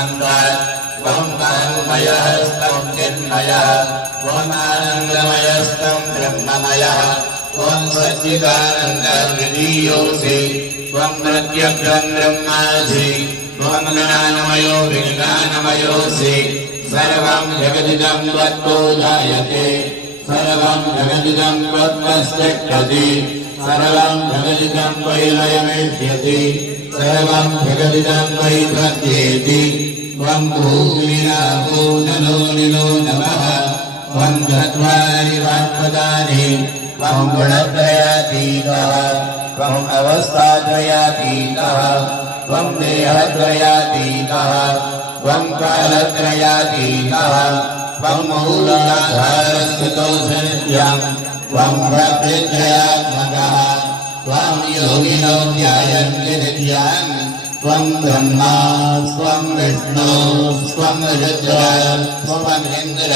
त्वं काममयः स्तं चिन्मयः त्वमानन्दमयस्तं ब्रह्ममयः त्वं सच्चिदानन्दविधीयोऽसि त्वं प्रत्यक्षं ब्रह्मासि त्वं ज्ञानमयो विज्ञानमयोऽसि सर्वं जगदिदं त्वत्तो जायते सर्वं जगदिदं त्वत्पश्यति सर्वं जगदिदं त्वयि लयमेष्यति सर्वं जगदिदं त्वयि प्रत्येति त्वं भूमिरापो नलो निलो नमः त्वं चत्वारि वाक्पदानि त्वं गुणत्रयातीतः त्वम् अवस्थात्रयातीतः त्वं देहत्रयातीतः त्वं कालत्रयातीतः त्वं मूलाधारस्थितोऽसनित्यं त्वं प्रकृत्यात्मकः त्वं योगिनो ध्यायन्ति नित्यं त्वं ब्रह्मा स्वं विष्णु स्वं रुद्र स्वं इन्द्र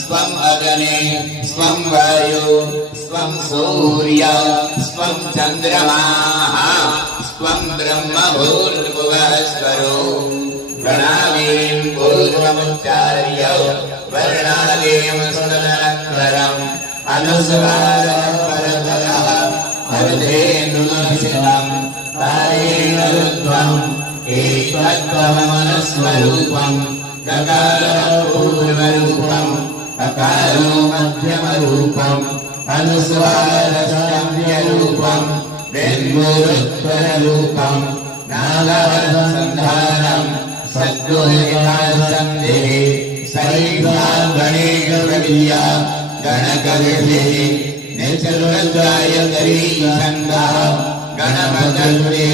स्वं अग्नि स्वं वायु स्वं सूर्य स्वं चन्द्रमाः स्वं ब्रह्म भूर्भुवः स्वरूपं प्रणामीं पूर्वमुच्चार्य वर्णालीं सुरनरं अनुस्वारं परतरः अर्धेन्दुनभिषितं तारेण रुद्ध्वम् एकत्वमनस्वरूपं गकारपूर्वरूपम् अकारो मध्यमरूपम् अनुस्वारसंज्ञरूपम् बिन्दुरुत्तररूपम् नागासन्धानम् सद्गुणसन्धिः सैषा गणेशविद्या गणकविधिः निसर्गजायकरी छन्दः गणपतये